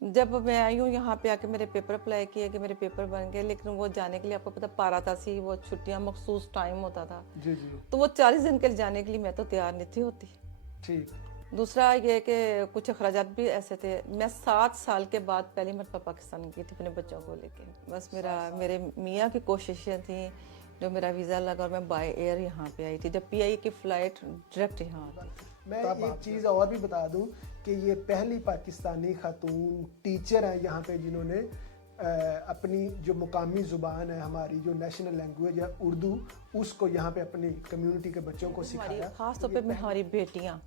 جب میں آئی ہوں یہاں پہ آ کے میرے پیپر اپلائی کیے کہ میرے پیپر بن گئے، لیکن وہ جانے کے لیے آپ کو پتہ 12 وہ چھٹیاں مخصوص ٹائم ہوتا تھا، جی جی تو وہ 40 دن کے لیے جانے کے لیے میں تو تیار نہیں تھی ہوتی۔ ٹھیک۔ دوسرا یہ کہ کچھ اخراجات بھی ایسے تھے، میں 7 سال کے بعد پہلی مرتبہ پاکستان گئی تھی اپنے بچوں کو لے کے، بس میرے میاں کی کوششیں تھیں جو میرا ویزا لگا اور میں بائی ایئر یہاں پہ آئی تھی، جب پی آئی کی فلائٹ ڈائریکٹ یہاں آتی تھی۔ میں ایک چیز اور بھی بتا دوں کہ یہ پہلی پاکستانی خاتون ٹیچر ہیں یہاں پہ جنہوں نے اپنی جو مقامی زبان ہے، ہماری جو نیشنل لینگویج ہے اردو، اس کو یہاں پہ اپنی کمیونٹی کے بچوں کو سکھایا۔ خاص طور پہ ہماری بیٹیاں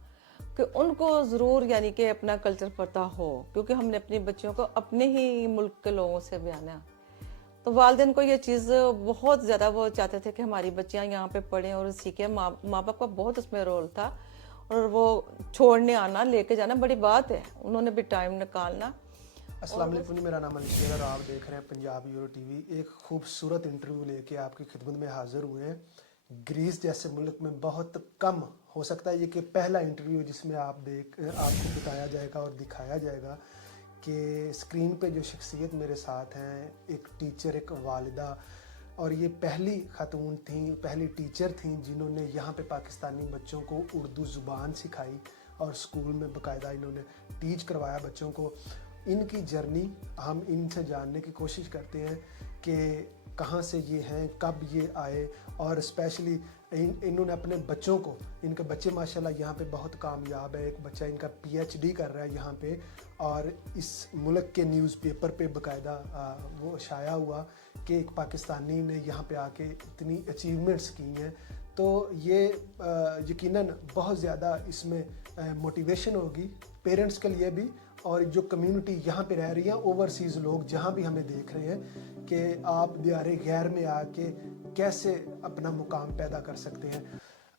کہ ان کو ضرور یعنی کہ اپنا کلچر پتہ ہو، کیونکہ ہم نے اپنی بچیوں کو اپنے ہی ملک کے لوگوں سے بیانا، تو والدین کو یہ چیز بہت زیادہ وہ چاہتے تھے کہ ہماری بچیاں یہاں پہ پڑھیں اور سیکھیں۔ ماں باپ کا بہت اس میں رول تھا، اور وہ چھوڑنے آنا لے کے جانا بڑی بات ہے، انہوں نے بھی ٹائم نکالنا۔ السلام علیکم، میرا نام علی شیر اور آپ دیکھ رہے ہیں پنجاب یورو ٹی وی۔ ایک خوبصورت انٹرویو لے کے آپ کی خدمت میں حاضر ہوئے ہیں۔ گریس جیسے ملک میں بہت کم ہو سکتا ہے یہ کہ پہلا انٹرویو جس میں آپ کو بتایا جائے گا اور دکھایا جائے گا کہ اسکرین پہ جو شخصیت میرے ساتھ ہیں، ایک ٹیچر، ایک والدہ، اور یہ پہلی خاتون تھیں، پہلی ٹیچر تھیں جنہوں نے یہاں پہ پاکستانی بچوں کو اردو زبان سکھائی اور اسکول میں باقاعدہ انہوں نے ٹیچ کروایا بچوں کو۔ ان کی جرنی ہم ان سے جاننے کی کوشش کرتے ہیں کہ کہاں سے یہ ہیں، کب یہ آئے، اور اسپیشلی انہوں نے اپنے بچوں کو، ان کے بچے ماشاءاللہ یہاں پہ بہت کامیاب ہے۔ ایک بچہ ان کا پی ایچ ڈی کر رہا ہے یہاں پہ، اور اس ملک کے نیوز پیپر پہ باقاعدہ وہ شائع ہوا کہ ایک پاکستانی نے یہاں پہ آ کے اتنی اچیومنٹس کی ہیں۔ تو یہ یقیناً بہت زیادہ اس میں موٹیویشن ہوگی پیرنٹس کے لیے بھی، اور جو کمیونٹی یہاں پہ رہ رہی ہے، اوورسیز لوگ جہاں بھی ہمیں دیکھ رہے ہیں، کہ آپ دیار غیر میں آ کے کیسے اپنا مقام پیدا کر سکتے ہیں۔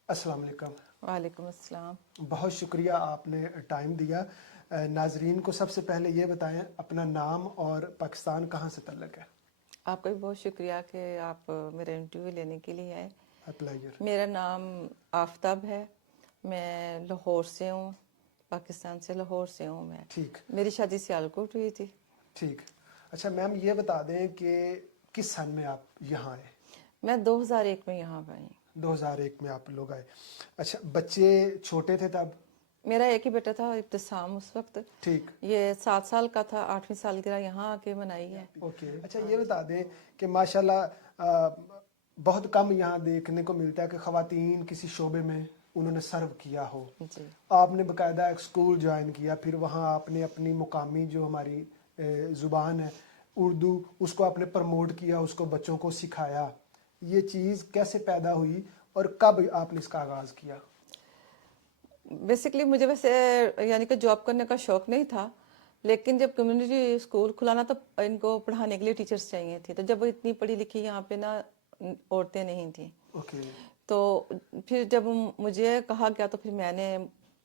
السلام علیکم۔ وعلیکم السلام۔ بہت شکریہ آپ نے ٹائم دیا۔ ناظرین کو سب سے پہلے یہ بتائیں اپنا نام اور پاکستان کہاں سے تعلق ہے؟ آپ کا بھی بہت شکریہ کہ آپ میرا انٹرویو لینے کے لیے آئے۔ پلیجر۔ میرا نام آفتاب ہے، میں لاہور سے ہوں، پاکستان سے لاہور سے ہوں میں۔ ٹھیک۔ میری شادی سیالکوٹ ہوئی تھی۔ ٹھیک۔ اچھا میم، یہ بتا دیں کہ کس سن میں آپ یہاں آئے؟ میں 2001 میں یہاں پہ آئی۔ 2001 میں آپ لوگ آئے۔ اچھا، بچے چھوٹے تھے تب؟ میرا ایک ہی بیٹا تھا ابتسام اس وقت، ٹھیک۔ یہ 7 سال کا تھا، 8ویں سالگرہ یہاں آ کے منائی ہے۔ اوکے۔ اچھا یہ بتا دیں کہ ماشاءاللہ بہت کم یہاں دیکھنے کو ملتا ہے کہ خواتین کسی شعبے میں انہوں نے سرو کیا ہو۔ جی۔ آپ نے باقاعدہ ایک اسکول جوائن کیا، پھر وہاں آپ نے اپنی مقامی جو ہماری زبان ہے اردو، اس کو آپ نے پروموٹ کیا، اس کو بچوں کو سکھایا۔ یہ چیز کیسے پیدا ہوئی اور کب آپ نے اس کا آغاز کیا؟ بیسکلی مجھے ویسے یعنی کہ جاب کرنے کا شوق نہیں تھا، لیکن جب کمیونٹی اسکول کھلانا تو ان کو پڑھانے کے لیے ٹیچرز چاہیے تھے، تو جب وہ اتنی پڑھی لکھی یہاں پہ نا عورتیں نہیں تھیں، اوکے۔ تو پھر جب مجھے کہا گیا تو پھر میں نے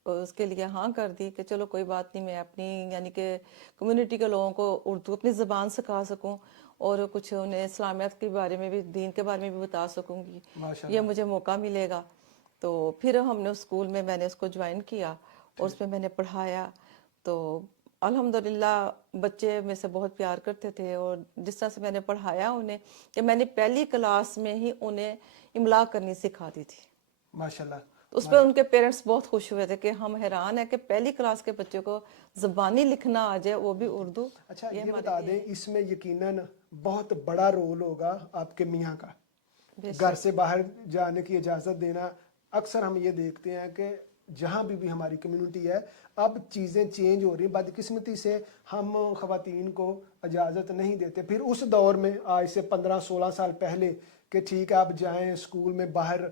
اس کے لیے ہاں کر دی کہ چلو کوئی بات نہیں، میں اپنی یعنی کہ کمیونٹی کے لوگوں کو اردو اپنی زبان سکھا سکوں اور کچھ انہیں اسلامیات کے بارے میں بھی، دین کے بارے میں بھی بتا سکوں گی، یہ مجھے موقع ملے گا۔ تو پھر ہم نے اسکول میں نے اس کو جوائن کیا اور اس میں میں نے پڑھایا، تو الحمدللہ بچے میں سے بہت پیار کرتے تھے، اور جس طرح سے میں نے پڑھایا انہیں کہ میں نے پہلی کلاس میں ہی انہیں املا کرنی سکھا دی تھی۔ ماشاءاللہ۔ اس پہ ان کے پیرنٹس بہت خوش ہوئے تھے کہ ہم حیران ہیں کہ پہلی کلاس کے بچے کو زبانی لکھنا آ جائے، وہ بھی اردو۔ اچھا یہ بتا دیں اس میں یقیناً بہت بڑا رول ہوگا آپ کے میاں کا، گھر سے باہر جانے کی اجازت دینا۔ اکثر ہم یہ دیکھتے ہیں کہ جہاں بھی ہماری کمیونٹی ہے، اب چیزیں چینج ہو رہی ہیں، بدقسمتی سے ہم خواتین کو اجازت نہیں دیتے۔ پھر اس دور میں آج سے 15-16 سال پہلے کہ ٹھیک ہے آپ جائیں اسکول میں، باہر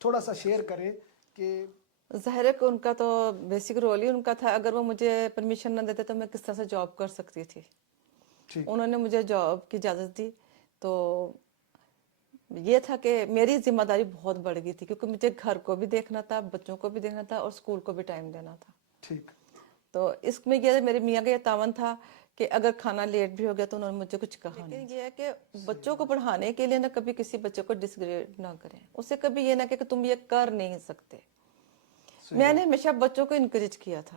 تھوڑا سا شیئر کریں کہ۔ ظاہر ہے کہ ان کا تو بیسک رول ہی ان کا تھا، اگر وہ مجھے پرمیشن نہ دیتے تو میں کس طرح سے جاب کر سکتی تھی۔ انہوں نے مجھے جاب کی اجازت دی، تو یہ تھا کہ میری ذمہ داری بہت بڑھ گئی تھی، کیونکہ مجھے گھر کو بھی دیکھنا تھا، بچوں کو بھی دیکھنا تھا، اور اسکول کو بھی ٹائم دینا تھا۔ ٹھیک۔ تو اس میں یہ میرے میاں کا یہ تعاون تھا کہ اگر کھانا لیٹ بھی ہو گیا تو انہوں نے مجھے کچھ کہا نہیں۔ لیکن یہ ہے کہ بچوں کو پڑھانے کے لیے نہ کبھی کسی بچے کو ڈسگریڈ نہ کریں، اسے کبھی یہ نہ کہ تم یہ کر نہیں سکتے۔ میں نے ہمیشہ بچوں کو انکریج کیا تھا